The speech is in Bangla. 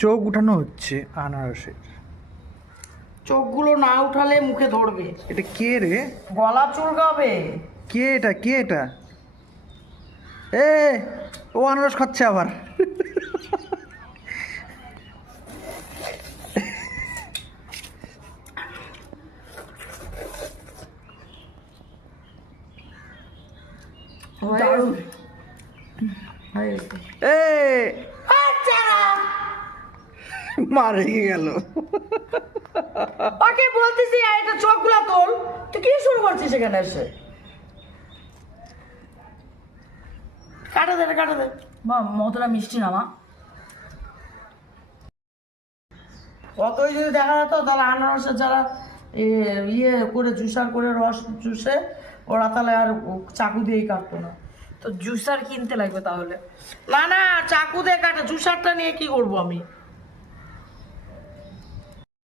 চোখ উঠানো হচ্ছে আনারসের। চোখগুলো না উঠালে মুখে ধরবে। এটা কে রে? গলা চুলকাবে। কে এটা? কে এটা? এ, ও আনারস খাচ্ছে আবার। দারুণ। এ মারে গেল। ওকে বলতেছি এটা চোখগুলা তোল, তুই কি শুরু করছিস এখানে এসে? কাটা দে কাটা দে। মা মতটা মিষ্টি না মা। কতই যদি দেখা যেত তাহলে আনারসের যারা ইয়ে করে জুসার করে রস চুষে ওরা তাহলে আর চাকু দিয়েই কাটতো না। তো জুসার কিনতে লাগবে তাহলে। না না, চাকু দিয়ে কাটে, জুসারটা নিয়ে কি করবো আমি?